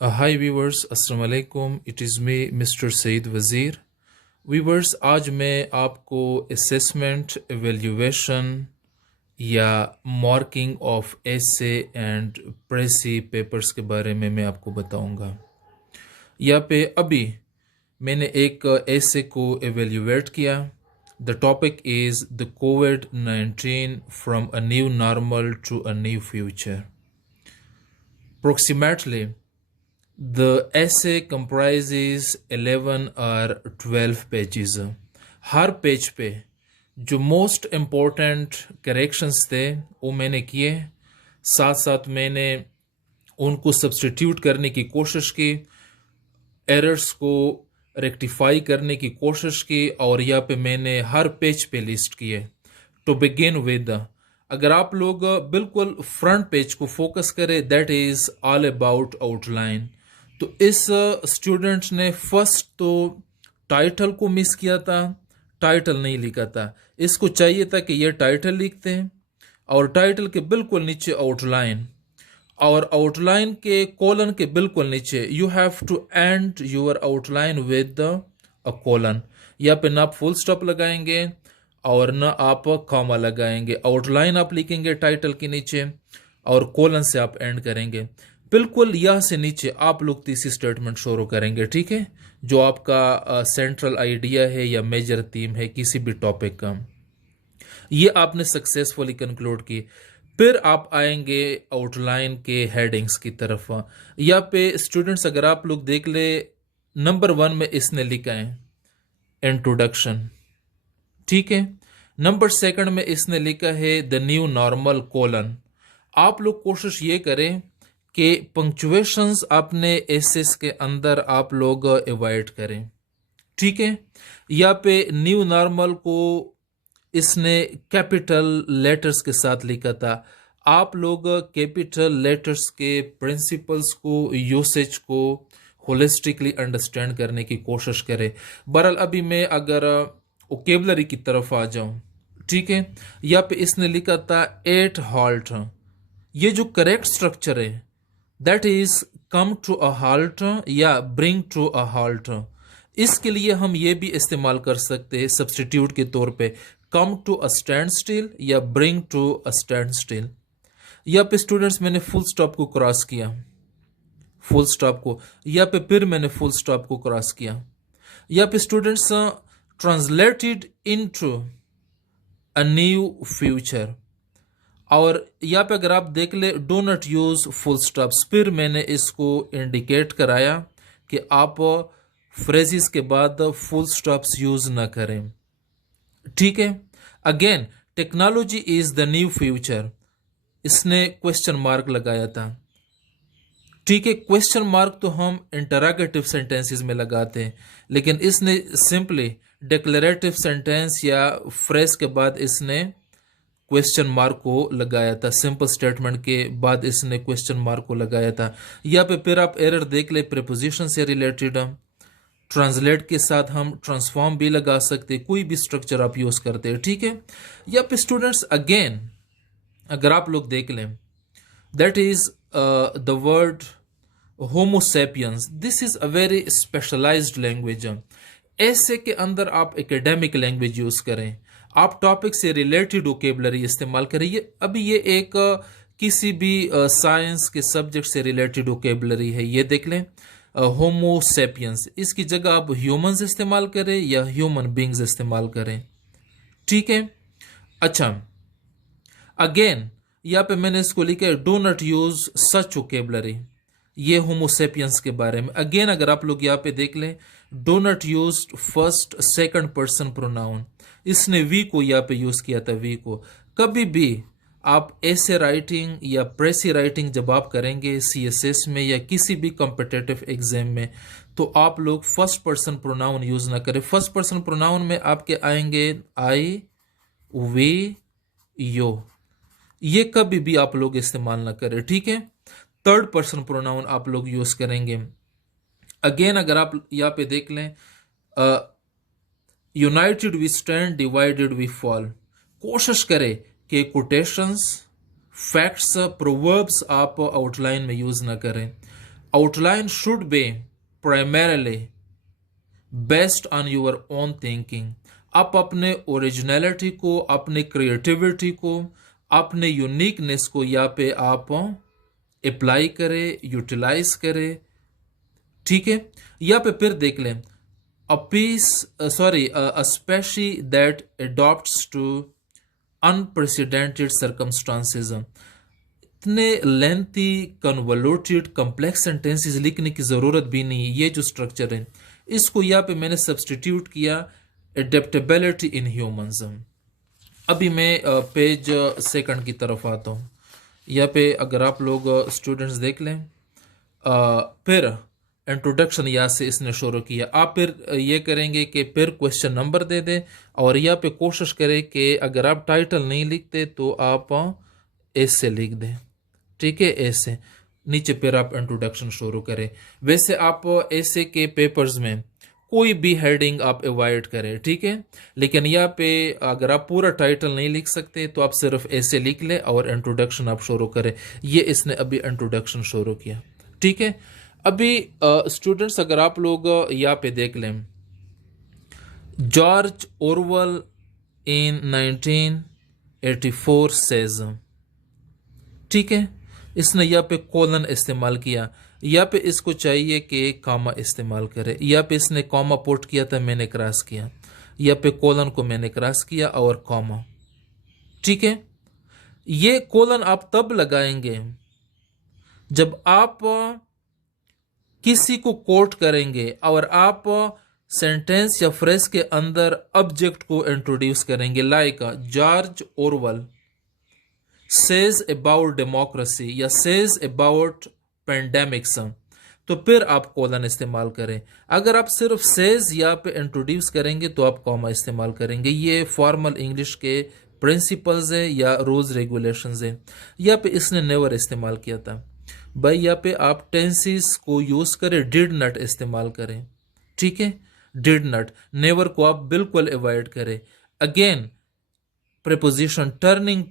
Hi viewers, अस्सलाम वालेकुम. It is me, Mr. Saeed वज़ीर. Viewers, आज मैं आपको असेसमेंट, एवेल्यूएशन या marking of essay and precis papers के बारे में मैं आपको बताऊंगा. यहाँ पे अभी मैंने एक एसे को एवेल्यूएट किया. The topic is the COVID from a new normal to a new future. Approximately the essay comprises 11 or 12 pages. हर पेज पे जो मोस्ट इम्पोर्टेंट करेक्शंस थे वो मैंने किए. साथ साथ मैंने उनको सब्स्टिट्यूट करने की कोशिश की, एरर्स को रेक्टिफाई करने की कोशिश की, और यहाँ पे मैंने हर पेज पे लिस्ट किए. टू बिगिन विद, अगर आप लोग बिल्कुल फ्रंट पेज को फोकस करें, that is all about outline. तो इस स्टूडेंट ने फर्स्ट तो टाइटल को मिस किया था, टाइटल नहीं लिखा था. इसको चाहिए था कि ये टाइटल लिखते हैं और टाइटल के बिल्कुल नीचे आउटलाइन, और आउटलाइन के कॉलन के बिल्कुल नीचे you have to end your outline with a colon. यहाँ पे ना आप फुल स्टॉप लगाएंगे और ना आप कॉमा लगाएंगे. आउटलाइन आप लिखेंगे टाइटल के नीचे और कॉलन से आप एंड करेंगे. बिल्कुल यहाँ से नीचे आप लोग तीसरी स्टेटमेंट शुरू करेंगे, ठीक है, जो आपका सेंट्रल आइडिया है या मेजर थीम है किसी भी टॉपिक का. ये आपने सक्सेसफुली कंक्लूड की. फिर आप आएंगे आउटलाइन के हेडिंग्स की तरफ. यहाँ पे स्टूडेंट्स अगर आप लोग देख ले, नंबर 1 में इसने लिखा है इंट्रोडक्शन, ठीक है. नंबर 2 में इसने लिखा है द न्यू नॉर्मल कोलन. आप लोग कोशिश ये करें कि पंक्चुएशंस अपने एसेस के अंदर आप लोग अवॉइड करें, ठीक है. यहाँ पे न्यू नॉर्मल को इसने कैपिटल लेटर्स के साथ लिखा था. आप लोग कैपिटल लेटर्स के प्रिंसिपल्स को, यूसेज को होलिस्टिकली अंडरस्टैंड करने की कोशिश करें. बहरहाल अभी मैं अगर वोकेबलरी की तरफ आ जाऊं, ठीक है, यहाँ पे इसने लिखा था एट हॉल्ट. ये जो करेक्ट स्ट्रक्चर है that is come to a halt या ब्रिंग टू अ हॉल्ट. इसके लिए हम ये भी इस्तेमाल कर सकते हैं सब्स्टिट्यूट के तौर पे, come to a stand still या bring to a stand still. यहाँ पे स्टूडेंट्स मैंने फुल स्टॉप को क्रॉस किया, फुल स्टॉप को, यहाँ पे फिर मैंने फुल स्टॉप को क्रॉस किया. यहाँ पे students translated into a new future. और यहाँ पे अगर आप देख ले, dough not use full stops. फिर मैंने इसको इंडिकेट कराया कि आप फ्रेजेस के बाद फुल स्टॉप्स यूज ना करें, ठीक है. Again technology is the new future, इसने क्वेश्चन मार्क लगाया था, ठीक है. क्वेश्चन मार्क तो हम इंटरोगेटिव सेंटेंसेस में लगाते हैं, लेकिन इसने सिंपली डिक्लेरेटिव सेंटेंस या फ्रेज के बाद इसने क्वेश्चन मार्क को लगाया था. सिंपल स्टेटमेंट के बाद इसने क्वेश्चन मार्क को लगाया था. यहाँ पे फिर आप एरर देख ले, प्रीपोजिशन से रिलेटेड. ट्रांसलेट के साथ हम ट्रांसफॉर्म भी लगा सकते, कोई भी स्ट्रक्चर आप यूज करते हैं, ठीक है. यहाँ पे स्टूडेंट्स अगेन अगर आप लोग देख लें, that is the word homo sapiens. This is a very specialised language. ऐसे के अंदर आप एकेडमिक लैंग्वेज यूज करें, आप टॉपिक से रिलेटेड वोकेबलरी इस्तेमाल करें. ये अभी ये एक किसी भी साइंस के सब्जेक्ट से रिलेटेड वोकेबलरी है. ये देख लें होमोसेपियंस, इसकी जगह आप ह्यूमंस इस्तेमाल करें या ह्यूमन बींग्स इस्तेमाल करें, ठीक है. अच्छा, अगेन यहाँ पे मैंने इसको लिखा है dough not use such vocabulary. ये होमोसेपियंस के बारे में. अगेन अगर आप लोग यहाँ पे देख लें, dough not use first second person pronoun. इसने वी को यहाँ पे यूज किया था, वी को. कभी भी आप ऐसे राइटिंग या प्रेसी राइटिंग जब आप करेंगे सीएसएस में या किसी भी कॉम्पिटिटिव एग्जाम में, तो आप लोग फर्स्ट पर्सन प्रोनाउन यूज ना करें. फर्स्ट पर्सन प्रोनाउन में आपके आएंगे आई, वे, यो. ये कभी भी आप लोग इस्तेमाल ना करें, ठीक है. थर्ड पर्सन प्रोनाउन आप लोग यूज करेंगे. अगेन अगर आप यहाँ पे देख लें, united we stand, divided we fall. कोशिश करें कि कोटेशंस, फैक्ट्स, प्रोवर्ब्स आप आउटलाइन में यूज ना करें. Outline should be primarily based on your own thinking. आप अपने ओरिजिनलिटी को, अपने क्रिएटिविटी को, अपने यूनिकनेस को यहाँ पे आप अप्लाई करें, यूटिलाइज करें। ठीक है, यहाँ पे फिर देख लें, a piece a species that adapts to unprecedented circumstances। इतने लेंथी कन्वोल्यूटेड कॉम्प्लेक्स सेंटेंसेस लिखने की ज़रूरत भी नहीं है। ये जो स्ट्रक्चर है इसको यहाँ पे मैंने सब्सटीट्यूट किया एडेप्टेबिलिटी इन ह्यूमंस। अभी मैं पेज सेकंड की तरफ आता हूँ। यहाँ पे अगर आप लोग स्टूडेंट्स देख लें, फिर इंट्रोडक्शन यहाँ से इसने शुरू किया। आप फिर ये करेंगे कि फिर क्वेश्चन नंबर दे दें और यहाँ पे कोशिश करें कि अगर आप टाइटल नहीं लिखते तो आप ऐसे लिख दें। ठीक है, ऐसे नीचे फिर आप इंट्रोडक्शन शुरू करें। वैसे आप ऐसे के पेपर्स में कोई भी हेडिंग आप अवॉइड करें, ठीक है, लेकिन यहाँ पे अगर आप पूरा टाइटल नहीं लिख सकते तो आप सिर्फ ऐसे लिख लें और इंट्रोडक्शन आप शुरू करें। ये इसने अभी इंट्रोडक्शन शुरू किया। ठीक है, अभी स्टूडेंट्स अगर आप लोग यहाँ पे देख लें, जॉर्ज ओरवेल इन 1984 सेज। ठीक है, इसने यहाँ पे कोलन इस्तेमाल किया। यहाँ पे इसको चाहिए कि कॉमा इस्तेमाल करे। यहाँ पे इसने कॉमा पुट किया था, मैंने क्रॉस किया। यहाँ पे कोलन को मैंने क्रॉस किया और कॉमा। ठीक है, ये कोलन आप तब लगाएंगे जब आप किसी को कोट करेंगे और आप सेंटेंस या फ्रेज के अंदर ऑब्जेक्ट को इंट्रोड्यूस करेंगे। Like George Oravel says about democracy या सेज अबाउट पेंडेमिक्स, तो फिर आप कोलन इस्तेमाल करें। अगर आप सिर्फ सेज यहाँ पे इंट्रोड्यूस करेंगे तो आप कॉमा इस्तेमाल करेंगे। ये फॉर्मल इंग्लिश के प्रिंसिपल्स हैं या रूल्स रेगुलेशंस हैं। यहाँ पे इसने नेवर इस्तेमाल किया था। भाई यहाँ पे आप टेंसेस को यूज करें, डिड नॉट इस्तेमाल करें। ठीक है, डिड नॉट, नेवर को आप बिल्कुल अवॉइड करें। Again preposition turning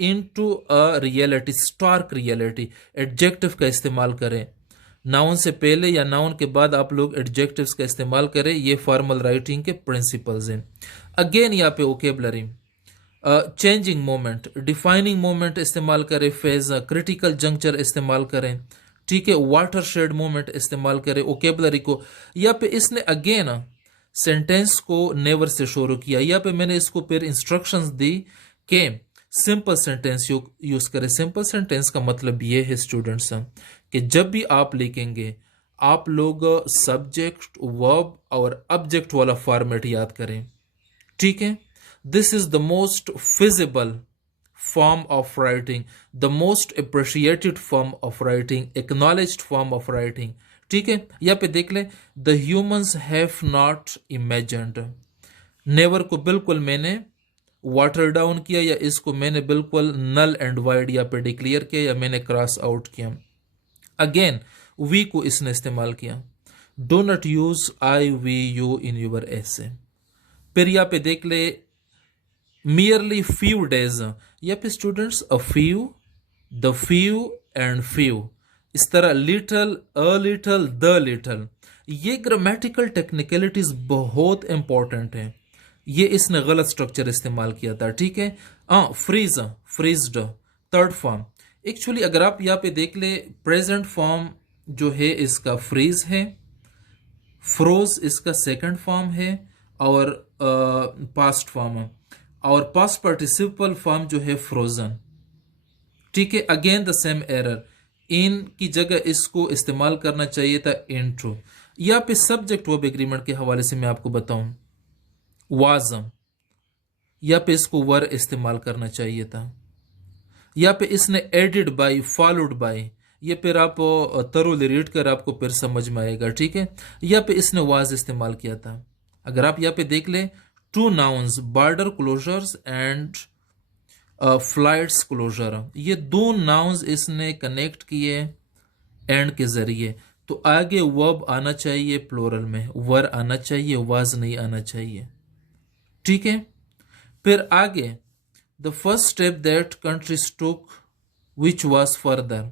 into a reality, stark reality, adjective का इस्तेमाल करें। नाउन से पहले या नाउन के बाद आप लोग एडजेक्टिव्स का इस्तेमाल करें। ये फॉर्मल राइटिंग के प्रिंसिपल्स हैं। अगेन यहाँ पे vocabulary, changing moment, defining moment इस्तेमाल करें, फेज, क्रिटिकल जंक्चर इस्तेमाल करें। ठीक है, वाटर शेड मोमेंट इस्तेमाल करें वोकेबलरी को। यहाँ पे इसने अगेन सेंटेंस को नेवर से शुरू किया। यहाँ पे मैंने इसको फिर इंस्ट्रक्शंस दी कि सिंपल सेंटेंस यूज करें। सिंपल सेंटेंस का मतलब ये है स्टूडेंट्स कि जब भी आप लिखेंगे आप लोग सब्जेक्ट, वर्ब और ऑब्जेक्ट वाला फॉर्मेट याद करें। ठीक है, this is the most feasible form of writing, the most appreciated form of writing, acknowledged form of writing. ठीक है, यहाँ पे देख ले, the humans have not imagined. Never को बिल्कुल मैंने वाटर डाउन किया या इसको मैंने बिल्कुल नल एंड वाइड यहाँ पे डिक्लेयर किया या मैंने क्रॉस आउट किया। अगेन वी को इसने इस्तेमाल किया। Do not use I V U in your essay. फिर यहाँ पे देख ले, मियरली फ्यू डेज। यहाँ पे students a few, the few and few, इस तरह little, a little, the little. ये ग्रामेटिकल टेक्निकलिटीज बहुत इंपॉर्टेंट है। ये इसने गलत स्ट्रक्चर इस्तेमाल किया था। ठीक है, freeze, freezed, third form. Actually अगर आप यहाँ पे देख ले, प्रेजेंट फॉर्म जो है इसका फ्रीज है, फ्रोज इसका सेकंड फॉर्म है और पास्ट फॉर्म है, और पास्ट पार्टिसिपल फॉर्म जो है फ्रोजन। ठीक है, अगेन द सेम एरर, इन की जगह इसको इस्तेमाल करना चाहिए था इंट्रो। यहाँ पे सब्जेक्ट वर्ब एग्रीमेंट के हवाले से मैं आपको बताऊं, वाजम, यहाँ पे इसको वर इस्तेमाल करना चाहिए था। यहाँ पे इसने एडेड बाय, फॉलोड बाय, ये फिर आप तरोली रीड कर आपको फिर समझ में आएगा। ठीक है, यहाँ पे इसने वाज इस्तेमाल किया था। अगर आप यहाँ पे देख ले, two nouns, border closures and flights closure, ये दो नाउन्स इसने कनेक्ट किए एंड के जरिए। तो आगे वर्ब आना चाहिए प्लूरल में, वर आना चाहिए, वाज नहीं आना चाहिए। ठीक है, फिर आगे the first step that countries took which was further.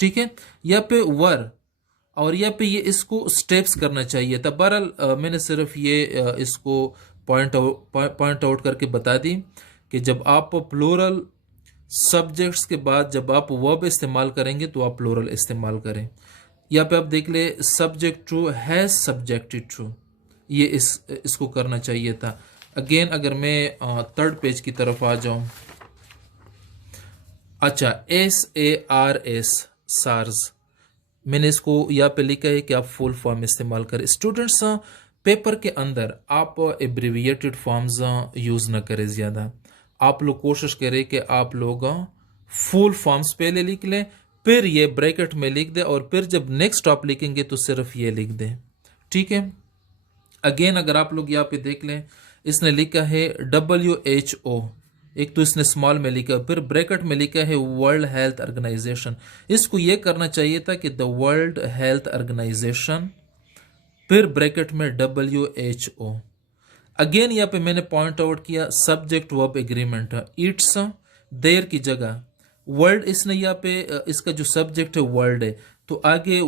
ठीक है, यहाँ पे वर और यहाँ पे ये इसको स्टेप्स करना चाहिए था। बहरहाल मैंने सिर्फ ये इसको पॉइंट आउट करके बता दी कि जब आप प्लूरल सब्जेक्ट्स के बाद जब आप वर्ब इस्तेमाल करेंगे तो आप प्लूरल इस्तेमाल करें। यहाँ पे आप देख ले, subject true has subjected true, ये इसको करना चाहिए था। अगेन अगर मैं थर्ड पेज की तरफ आ जाऊं, अच्छा, SARS सार्स, मैंने इसको यहाँ पे लिखा है कि आप फुल फॉर्म इस्तेमाल करें। स्टूडेंट्स, पेपर के अंदर आप एब्रीविएटेड फॉर्म्स यूज़ ना करें ज़्यादा। आप लोग कोशिश करें कि आप लोग फुल फॉर्म्स पहले लिख लें, फिर ये ब्रैकेट में लिख दें और फिर जब नेक्स्ट आप लिखेंगे तो सिर्फ ये लिख दें, ठीक है। अगेन अगर आप लोग यहाँ पे देख लें, इसने लिखा है WHO, एक तो इसने स्मॉल में लिखा, फिर ब्रैकेट में लिखा है वर्ल्ड हेल्थ ऑर्गेनाइजेशन। इसको ये करना चाहिए था कि द वर्ल्ड हेल्थ ऑर्गेनाइजेशन, फिर ब्रैकेट में WHO। अगेन यहाँ पे मैंने पॉइंट आउट किया subject verb agreement, it's there की जगह वर्ल्ड, इसने यहाँ पे इसका जो सब्जेक्ट है वर्ल्ड है, तो आगे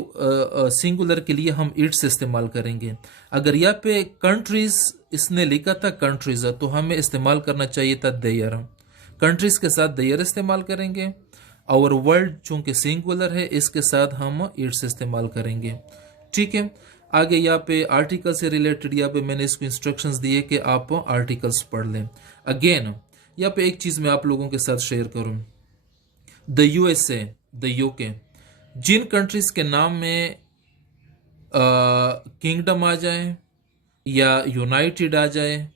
सिंगुलर के लिए हम इट्स इस्तेमाल करेंगे। अगर यहाँ पे कंट्रीज इसने लिखा था कंट्रीज, तो हमें इस्तेमाल करना चाहिए था देयर। कंट्रीज के साथ देयर इस्तेमाल करेंगे और वर्ल्ड चूंकि सिंगुलर है इसके साथ हम इट्स इस्तेमाल करेंगे, ठीक है। आगे यहाँ पे आर्टिकल से रिलेटेड यहाँ पे मैंने इसको इंस्ट्रक्शंस दिए कि आप आर्टिकल्स पढ़ लें। अगेन यहाँ पे एक चीज़ मैं आप लोगों के साथ शेयर करूँ, द USA, द UK, जिन कंट्रीज के नाम में किंगडम आ जाए या यूनाइटेड आ जाए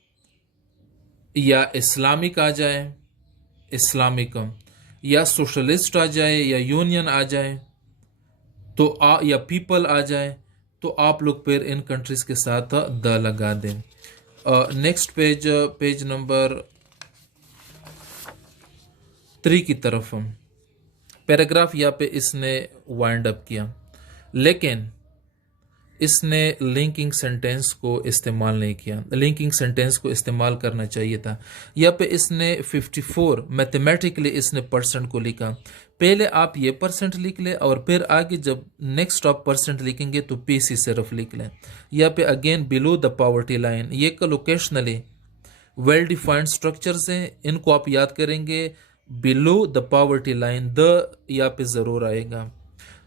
या इस्लामिक आ जाए, इस्लामिक, या सोशलिस्ट आ जाए या यूनियन आ जाए तो या पीपल आ जाए, तो आप लोग फिर इन कंट्रीज के साथ द लगा दें। नेक्स्ट पेज, पेज नंबर 3 की तरफ पैराग्राफ यहाँ पे इसने वाइंड अप किया, लेकिन इसने लिंकिंग सेंटेंस को इस्तेमाल नहीं किया। लिंकिंग सेंटेंस को इस्तेमाल करना चाहिए था। यहाँ पे इसने 54 मैथमेटिकली इसने परसेंट को लिखा। पहले आप ये परसेंट लिख ले और फिर आगे जब नेक्स्ट आप परसेंट लिखेंगे तो PC सिर्फ लिख लें। यहाँ पे again below the poverty line, ये लोकेशनली वेल डिफाइंड स्ट्रक्चर्स हैं, इनको आप याद करेंगे। Below the poverty line, the यहाँ पे जरूर आएगा।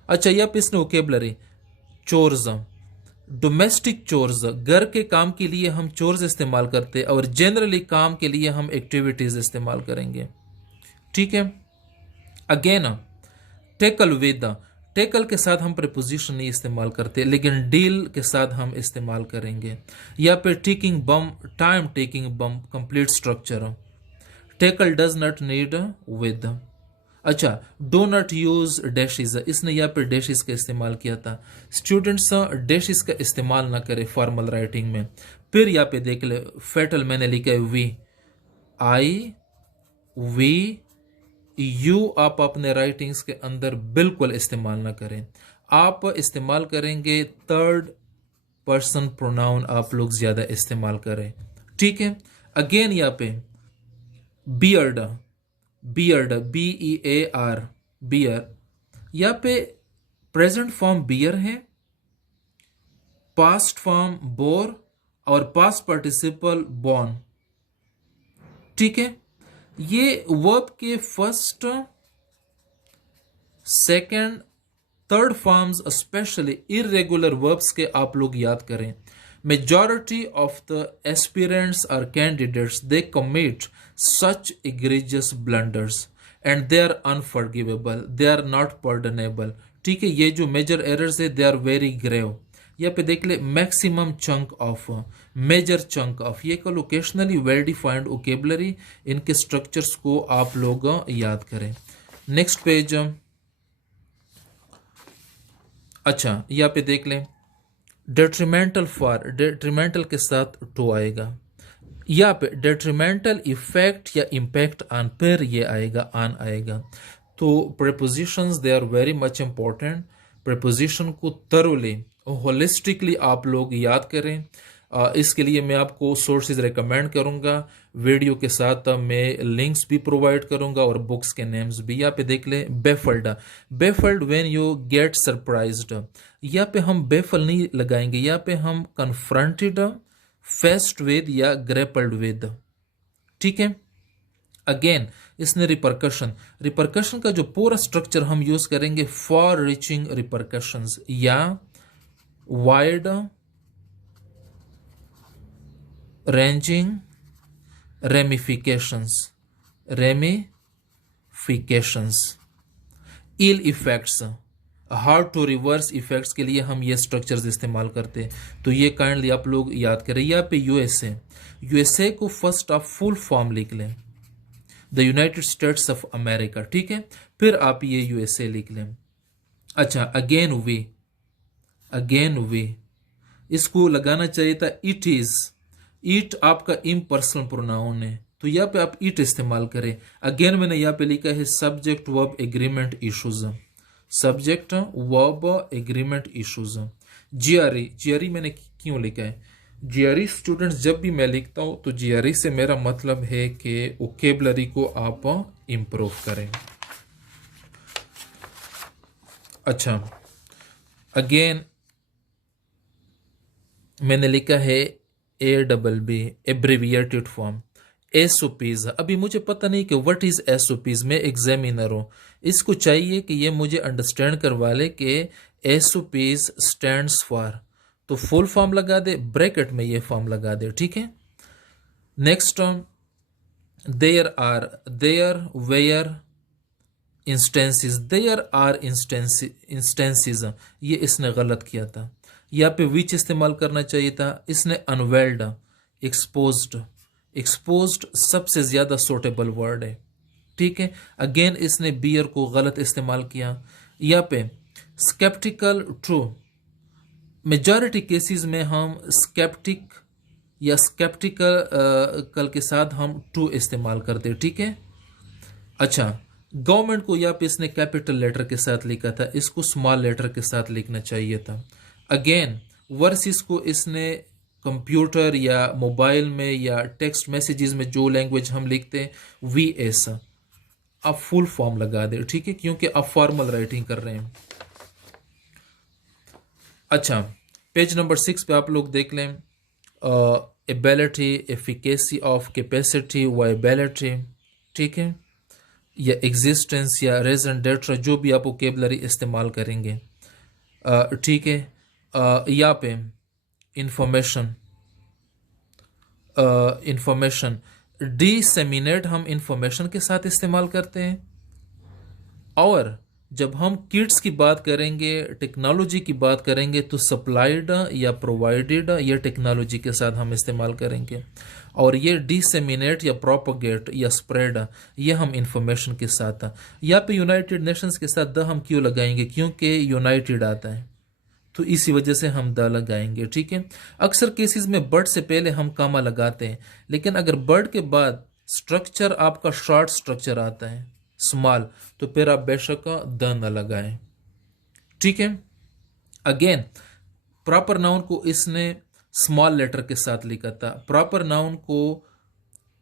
अच्छा, यहाँ पे इसने वोकेबलरी चोर्स, डोमेस्टिक चोर्स, घर के काम के लिए हम चोर्स इस्तेमाल करते हैं और जनरली काम के लिए हम एक्टिविटीज इस्तेमाल करेंगे, ठीक है। अगेन टेकल विद, टेकल के साथ हम प्रीपोजिशन नहीं इस्तेमाल करते, लेकिन डील के साथ हम इस्तेमाल करेंगे। यहाँ पे taking bomb, time taking bomb, complete structure. Tackle does not need with. अच्छा, डो नॉट यूज डैशिज, इसने यहाँ पे डैशिज का इस्तेमाल किया था। स्टूडेंट्स डैशिज का इस्तेमाल ना करें फॉर्मल राइटिंग में। फिर यहाँ पे देख ले, फेटल मैंने लिखा है वी, आई, वी, यू, आप अपने राइटिंग्स के अंदर बिल्कुल इस्तेमाल ना करें। आप इस्तेमाल करेंगे थर्ड पर्सन प्रोनाउन, आप लोग ज्यादा इस्तेमाल करें, ठीक है। अगेन यहाँ पे बियर्ड, बियर्ड, BEAR, बियर, यहाँ पे प्रेजेंट फॉर्म बियर है, पास्ट फॉर्म बोर और पास्ट पार्टिसिपल बॉर्न, ठीक है। ये वर्ब के first, second, third forms specially irregular verbs के आप लोग याद करें। Majority of the aspirants or candidates, they commit such egregious blunders and they are unforgivable, they are not pardonable, ठीक है। ये जो मेजर एरर्स है, they are very grave। यहाँ पे देख ले, maximum chunk of, major chunk of, ये का लोकेशनली वेल डिफाइंड वोकेबलरी, इनके स्ट्रक्चर्स को आप लोग याद करें। नेक्स्ट पेज, अच्छा यहाँ पे देख लें, डेट्रीमेंटल फॉर, डेट्रीमेंटल के साथ टू आएगा। यहाँ पे डेट्रीमेंटल इफेक्ट या इम्पैक्ट ऑन, पर ये आएगा ऑन आएगा। तो prepositions they are very much important. Preposition को थरोली होलिस्टिकली आप लोग याद करें। इसके लिए मैं आपको सोर्सेज रेकमेंड करूँगा। वीडियो के साथ मैं लिंक्स भी प्रोवाइड करूँगा और बुक्स के नेम्स भी। यहाँ पे देख लें, baffled. Baffled when you get surprised. यहाँ पे हम बेफल नहीं लगाएंगे, यहाँ पे हम कन्फ्रंटेड, फेस्ड विद या ग्रेपल्ड विद। ठीक है। अगेन इसने रिपरकशन, रिपरकशन का जो पूरा स्ट्रक्चर हम यूज करेंगे, फॉर रीचिंग रिपरकशंस या wide ranging ramifications, ill effects, hard to reverse effects के लिए हम ये स्ट्रक्चर्स इस्तेमाल करते हैं। तो ये काइंडली आप लोग याद करें। यहाँ पे यूएसए, यूएसए को फर्स्ट आप फुल फॉर्म लिख लें, the United states of America. ठीक है, फिर आप ये यूएसए लिख लें। अच्छा, अगेन वे, इसको लगाना चाहिए था इट इज। इट आपका इम्पर्सनल प्रोनाउन है, तो यहाँ पे आप इट इस्तेमाल करें। अगेन मैंने यहाँ पे लिखा है subject verb agreement issues, subject verb agreement issues. GRE मैंने क्यों लिखा है? जीआरई स्टूडेंट्स, जब भी मैं लिखता हूं तो जीआरई से मेरा मतलब है कि वोकेबलरी को आप इंप्रूव करें। अच्छा, अगेन मैंने लिखा है ABB, एब्रीविएटेड फॉर्म। एसओपीज, अभी मुझे पता नहीं कि व्हाट इज एसओपीज, मैं एग्जामिनर हूं, इसको चाहिए कि ये मुझे अंडरस्टैंड करवा ले कि एसओपीज स्टैंड्स फॉर, तो फुल फॉर्म लगा दे, ब्रैकेट में ये फॉर्म लगा दे। ठीक है। Next, there are, there were instances, there are instances, ये इसने गलत किया था। यहाँ पे विच इस्तेमाल करना चाहिए था, इसने अनवेल्ड, एक्सपोज्ड सबसे ज्यादा सूटेबल वर्ड है। ठीक है। अगेन इसने बियर को गलत इस्तेमाल किया। यहाँ पे स्केप्टिकल ट्रू, मेजॉरिटी केसेस में हम स्केप्टिक या स्केप्टिकल के साथ हम टू इस्तेमाल करते। ठीक है। अच्छा, गवर्नमेंट को यहाँ पे इसने कैपिटल लेटर के साथ लिखा था, इसको स्मॉल लेटर के साथ लिखना चाहिए था। अगेन वर्सेस को इसने कंप्यूटर या मोबाइल में या टेक्स्ट मैसेजेस में जो लैंग्वेज हम लिखते हैं, VS आप फुल फॉर्म लगा दे। ठीक है, क्योंकि आप फॉर्मल राइटिंग कर रहे हैं। अच्छा, पेज नंबर 6 पे आप लोग देख लें, ability, efficacy of, capacity, viability. ठीक है, या एग्जिस्टेंस या रेजन डेट्रा, जो भी आप वोकेबलरी इस्तेमाल करेंगे। ठीक है। यहाँ पे इंफॉर्मेशन डिसेमिनेट हम इंफॉर्मेशन के साथ इस्तेमाल करते हैं, और जब हम किड्स की बात करेंगे, टेक्नोलॉजी की बात करेंगे, तो सप्लाइड या प्रोवाइडेड ये टेक्नोलॉजी के साथ हम इस्तेमाल करेंगे। और ये डिसेमिनेट या प्रोपोगेट या स्प्रेड, ये हम इंफॉर्मेशन के साथ। यहाँ पे यूनाइटेड नेशंस के साथ द हम क्यों लगाएंगे? क्योंकि यूनाइटेड आता है, तो इसी वजह से हम द लगाएंगे। ठीक है। अक्सर केसेस में बर्ड से पहले हम कामा लगाते हैं, लेकिन अगर बर्ड के बाद स्ट्रक्चर आपका शॉर्ट स्ट्रक्चर आता है, स्मॉल, तो फिर आप बेशक द न लगाएं। ठीक है। अगेन प्रॉपर नाउन को इसने स्मॉल लेटर के साथ लिखा था, प्रॉपर नाउन को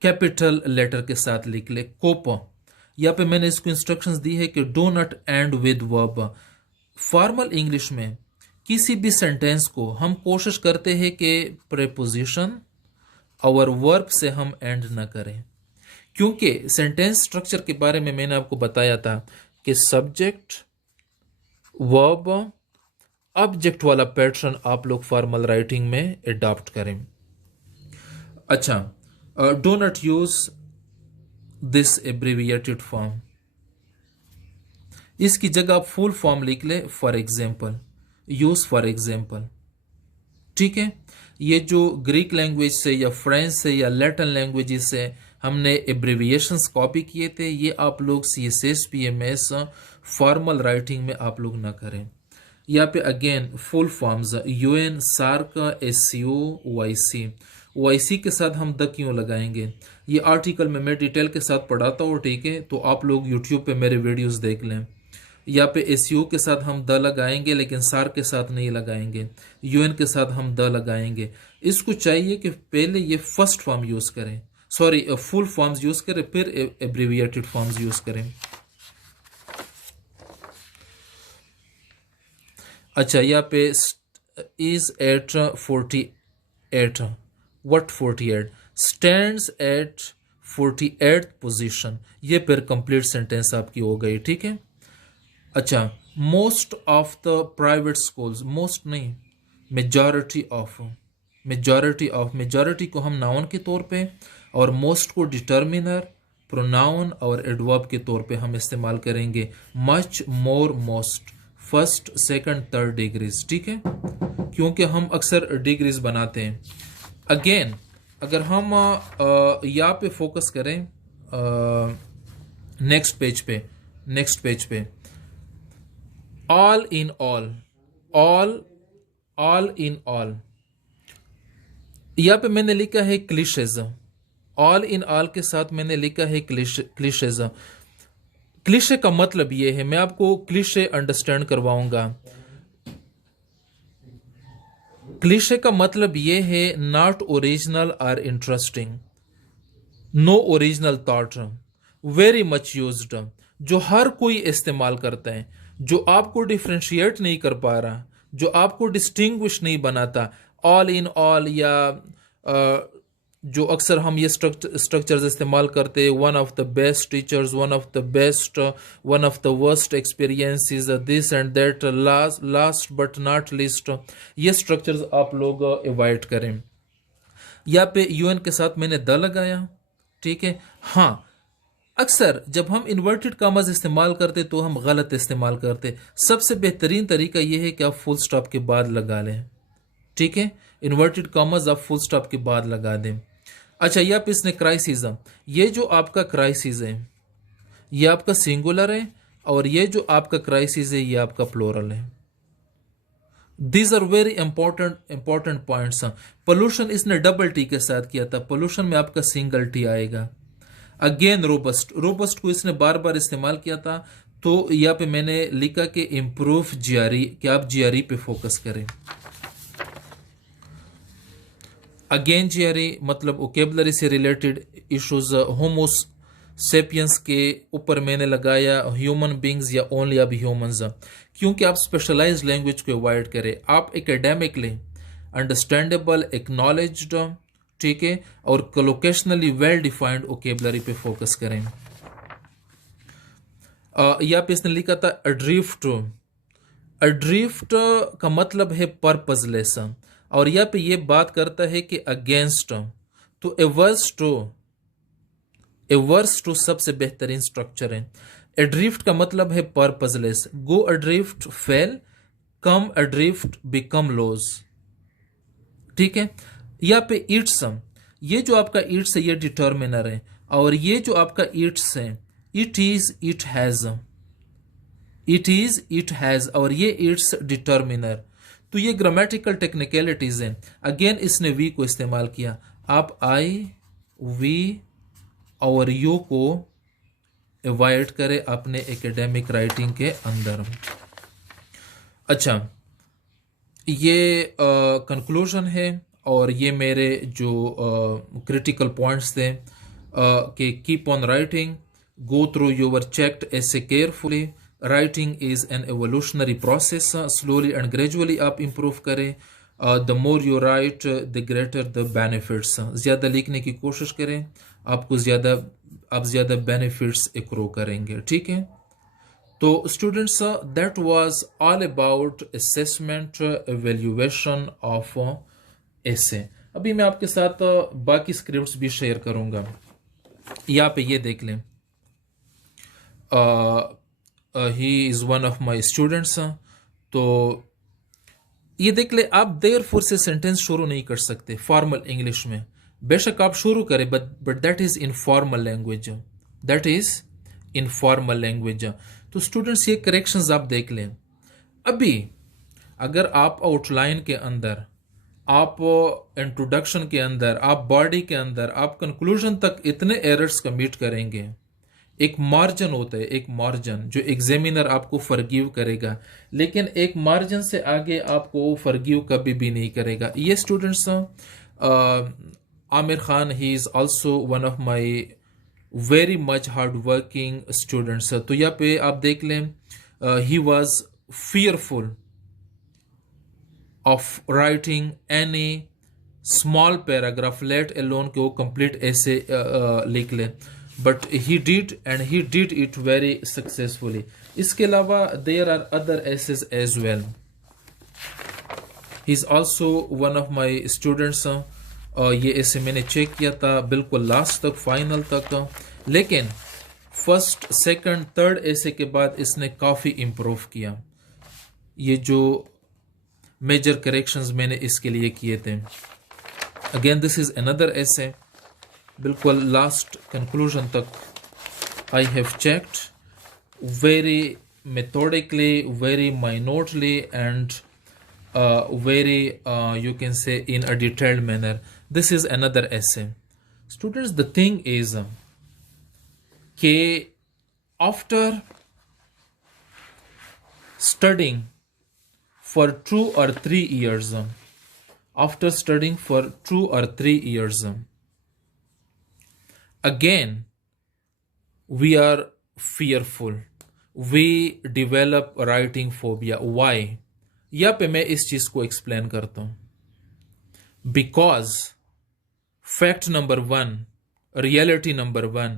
कैपिटल लेटर के साथ लिख ले, कोप। यहाँ पे मैंने इसको इंस्ट्रक्शंस दी है कि do not and with verb. Formal English में किसी भी सेंटेंस को हम कोशिश करते हैं कि प्रेपोजिशन और वर्ब से हम एंड ना करें, क्योंकि सेंटेंस स्ट्रक्चर के बारे में मैंने आपको बताया था कि सब्जेक्ट वर्ब ऑब्जेक्ट वाला पैटर्न आप लोग फॉर्मल राइटिंग में अडॉप्ट करें। अच्छा, dough not use this abbreviated form, इसकी जगह आप फुल फॉर्म लिख ले, for example, use for example. ठीक है। ये जो ग्रीक लैंग्वेज से या फ्रेंच से या लैटिन लैंग्वेजेस से हमने एब्रिविएशंस कॉपी किए थे, ये आप लोग CSS PMS फॉर्मल राइटिंग में आप लोग ना करें। यहाँ पे again full forms, UN, SARC, SCO, OIC के साथ हम द क्यों लगाएंगे? ये आर्टिकल में मैं डिटेल के साथ पढ़ाता हूँ। ठीक है, तो आप लोग यूट्यूब पे मेरे वीडियोस देख लें। यहाँ पे एसयू के साथ हम द लगाएंगे लेकिन सार के साथ नहीं लगाएंगे, यूएन के साथ हम द लगाएंगे। इसको चाहिए कि पहले ये फर्स्ट फॉर्म यूज करें, सॉरी फुल फॉर्म्स यूज करें, फिर एब्रीविएटेड फॉर्म्स यूज करें। अच्छा, यहाँ पे is at 48, what 48, stands at 48th position, ये फिर कंप्लीट सेंटेंस आपकी हो गई, ठीक है। अच्छा, most of the private schools, most नहीं, मेजॉरिटी ऑफ, मेजॉरिटी को हम नाउन के तौर पे और मोस्ट को डिटर्मिनर, प्रोनाउन और एडवर्ब के तौर पे हम इस्तेमाल करेंगे। Much, more, most, first, second, third degrees, ठीक है, क्योंकि हम अक्सर डिग्रीज बनाते हैं। अगेन अगर हम यहाँ पे फोकस करें नेक्स्ट पेज पे, all in all, all in all, यहाँ पे मैंने लिखा है क्लिशेज, ऑल इन ऑल के साथ मैंने लिखा है क्लिशेज। क्लिशे का मतलब ये है, मैं आपको क्लिशे अंडरस्टैंड करवाऊंगा। क्लिशे का मतलब ये है नॉट ओरिजिनल और interesting, no original thought, very much used, जो हर कोई इस्तेमाल करता है, जो आपको डिफ्रेंशिएट नहीं कर पा रहा, जो आपको डिस्टिंग्विश नहीं बनाता। ऑल इन ऑल या जो अक्सर हम ये स्ट्रक्चर्स इस्तेमाल करते हैं, one of the best teachers, one of the best, one of the worst experiences, this and that, last but not least, ये स्ट्रक्चर्स आप लोग अवॉइड करें। यहाँ पे यूएन के साथ मैंने द लगाया, ठीक है। हाँ, अक्सर जब हम इन्वर्टेड कॉमास इस्तेमाल करते तो हम गलत इस्तेमाल करते। सबसे बेहतरीन तरीका यह है कि आप फुल स्टॉप के बाद लगा लें, ठीक है, इन्वर्टेड कॉमास आप फुल स्टॉप के बाद लगा दें। अच्छा, यहाँ पे इसने क्राइसिज्म, ये जो आपका क्राइसिस है ये आपका सिंगुलर है और ये जो आपका क्राइसिस है ये आपका प्लूरल है। These are very important points. Pollution इसने डबल टी के साथ किया था, पोल्यूशन में आपका सिंगल टी आएगा। अगेन रोबस्ट को इसने बार बार इस्तेमाल किया था, तो यहाँ पे मैंने लिखा कि इम्प्रूव जीआरई, कि आप जीआरई पे फोकस करें। अगेन जीआरई मतलब वोकेबलरी से रिलेटेड इश्यूज, होमोसेपियंस के ऊपर मैंने लगाया ह्यूमन बींग्स या ओनली अब ह्यूमंस, क्योंकि आप स्पेशलाइज्ड लैंग्वेज को अवॉइड करें, आप एकेडमिकली अंडरस्टैंडेबल, एक्नॉलेज्ड, ठीक है, और कोलोकेशनली वेल डिफाइंड वोकेबलरी पे फोकस करें। यहाँ पे इसने लिखा था अड्रिफ्ट, अड्रिफ्ट का मतलब है पर्पजलेस, और यहाँ पे ये बात करता है कि अगेंस्ट, तो एवर्स टू सबसे बेहतरीन स्ट्रक्चर है। एड्रिफ्ट का मतलब है पर्पजलेस, गो अड्रिफ्ट फेल, कम अड्रिफ्ट बिकम लॉज, ठीक है। यहाँ पे इट्स, ये जो आपका इट्स है ये डिटर्मिनर है, और ये जो आपका इट्स है it is, it has, it is, it has, और ये इट्स डिटर्मिनर। तो ये ग्रामेटिकल टेक्निकलिटीज हैं। अगेन इसने वी को इस्तेमाल किया, आप आई, वी और यू को अवॉइड करें अपने एकेडमिक राइटिंग के अंदर। अच्छा, ये कंक्लूजन है और ये मेरे जो क्रिटिकल पॉइंट्स थे कि keep on writing, go through your checked essay carefully, writing is an evolutionary process, slowly and gradually आप इम्प्रूव करें। The more you right the greater the benefits, ज़्यादा लिखने की कोशिश करें, आपको ज़्यादा बेनिफिट्स एक्रो करेंगे, ठीक है। तो students, that was all about assessment evaluation of essay. अभी मैं आपके साथ बाकी स्क्रिप्ट्स भी शेयर करूंगा। यहाँ पे ये देख लें, he is one of my students, तो ये देख ले, आप देयरफॉर से सेंटेंस शुरू नहीं कर सकते फॉर्मल इंग्लिश में। बेशक आप शुरू करें, but that is informal language, that is informal language. तो स्टूडेंट्स, ये करेक्शंस आप देख लें। अभी अगर आप आउटलाइन के अंदर, आप इंट्रोडक्शन के अंदर, आप बॉडी के अंदर, आप कंक्लूजन तक इतने एरर्स कमिट करेंगे, एक मार्जिन होता है, एक मार्जिन जो एग्जामिनर आपको फॉरगिव करेगा, लेकिन एक मार्जिन से आगे आपको फॉरगिव कभी भी नहीं करेगा। ये students, Aamir Khan, he is also one of my very much hard working students. तो यहाँ पे आप देख लें, he was fearful of writing any small paragraph, let alone कि वो complete essay लिख ले, but he did, and he did it very successfully. इसके अलावा there are other essays as well. He is also one of my students. ये ऐसे मैंने check किया था बिल्कुल लास्ट तक, फाइनल तक, लेकिन फर्स्ट सेकंड थर्ड ऐसे के बाद इसने काफ़ी इम्प्रूव किया। ये जो मेजर करेक्शंस मैंने इसके लिए किए थे, अगेन दिस इज अनदर ऐसे, बिल्कुल लास्ट कंक्लूजन तक I have checked very methodically, very minutely, and very you can say in a detailed manner. This is another essay. Students, the thing is that after studying for 2 or 3 years, after studying for 2 or 3 years, again we are fearful, we develop writing phobia. Why? यहाँ पे मैं इस चीज को explain करता हूं। Because fact number 1, reality number 1,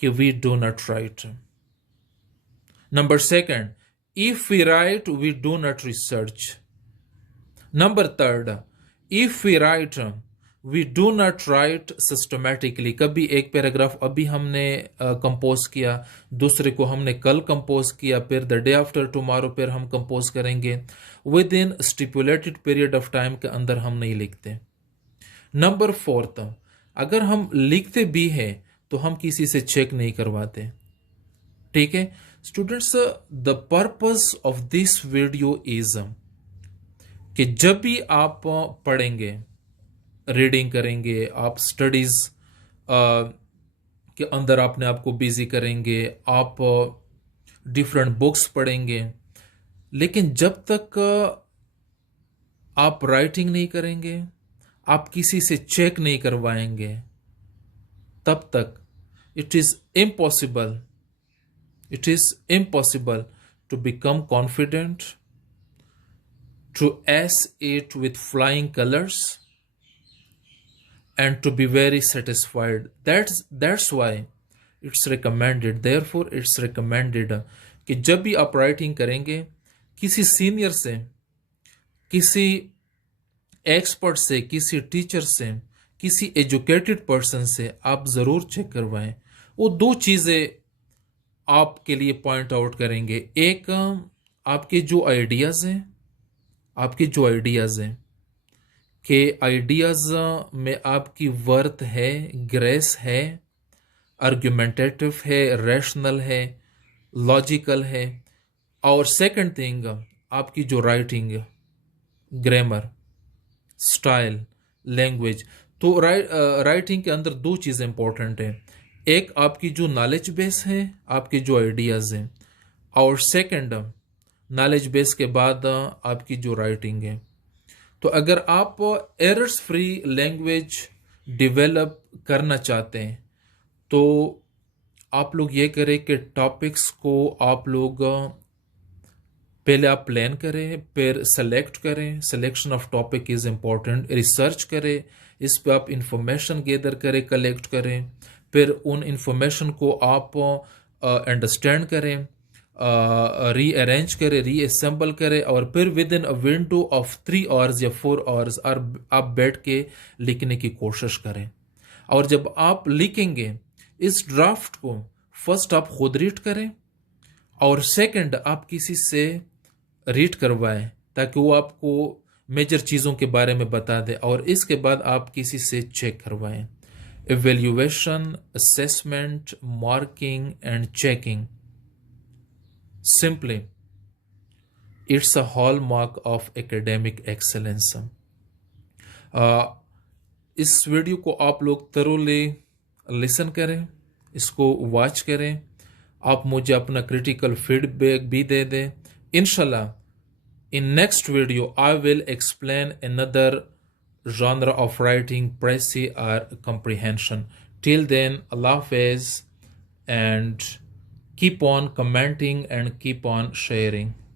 कि we do not write. Number 2, if we write, we do not research. Number 3, if we write, we do not write systematically. कभी एक पैराग्राफ अभी हमने कंपोज किया, दूसरे को हमने कल कंपोज किया, फिर द डे आफ्टर टुमारो फिर हम कंपोज करेंगे, with in stipulated period of time के अंदर हम नहीं लिखते। नंबर 4, अगर हम लिखते भी हैं तो हम किसी से चेक नहीं करवाते। ठीक है students, the purpose of this video is कि जब भी आप पढ़ेंगे, रीडिंग करेंगे, आप स्टडीज के अंदर अपने आप को बिजी करेंगे, आप डिफरेंट बुक्स पढ़ेंगे, लेकिन जब तक आप राइटिंग नहीं करेंगे, आप किसी से चेक नहीं करवाएंगे, तब तक it is impossible to become confident, to ace it with flying colors, and to be very satisfied. That's why it's recommended, therefore it's recommended कि जब भी आप राइटिंग करेंगे, किसी सीनियर से, किसी एक्सपर्ट से, किसी टीचर से, किसी एजुकेटेड पर्सन से आप ज़रूर चेक करवाएं। वो 2 चीज़ें आपके लिए पॉइंट आउट करेंगे। एक, आपके जो आइडियाज़ हैं, कि आइडियाज़ में आपकी वर्थ है, ग्रेस है, आर्ग्यूमेंटेटिव है, रैशनल है, लॉजिकल है। और सेकंड थिंग, आपकी जो राइटिंग, ग्रामर, स्टाइल, लैंग्वेज। तो राइटिंग के अंदर 2 चीज़ें इंपॉर्टेंट हैं। एक, आपकी जो नॉलेज बेस है, आपके जो आइडियाज़ हैं, और सेकंड, नॉलेज बेस के बाद आपकी जो राइटिंग है। तो अगर आप एरर्स फ्री लैंग्वेज डेवलप करना चाहते हैं, तो आप लोग ये करें कि टॉपिक्स को आप लोग पहले आप प्लान करें, फिर सेलेक्ट करें। Selection of topic is important. Research करें, इस पर आप इंफॉर्मेशन गैदर करें, कलेक्ट करें, फिर उन इंफॉर्मेशन को आप अंडरस्टैंड करें, रीअरेंज करें, रीअसेंबल करें, और फिर with in a window of 3 hours या 4 आवर्स आप बैठ के लिखने की कोशिश करें। और जब आप लिखेंगे, इस ड्राफ्ट को फर्स्ट आप खुद रीड करें, और सेकंड आप किसी से रीड करवाएं, ताकि वो आपको मेजर चीज़ों के बारे में बता दे, और इसके बाद आप किसी से चेक करवाएं। Evaluation, assessment, marking, and checking. Simply, it's a hallmark of academic excellence. इस वीडियो को आप लोग thoroughly लिसन करें, इसको वॉच करें। आप मुझे अपना क्रिटिकल फीडबैक भी दे दें। इंशाल्लाह in next video I will explain another genre of writing, précis or comprehension. Till then, Allah Hafiz, and keep on commenting and keep on sharing.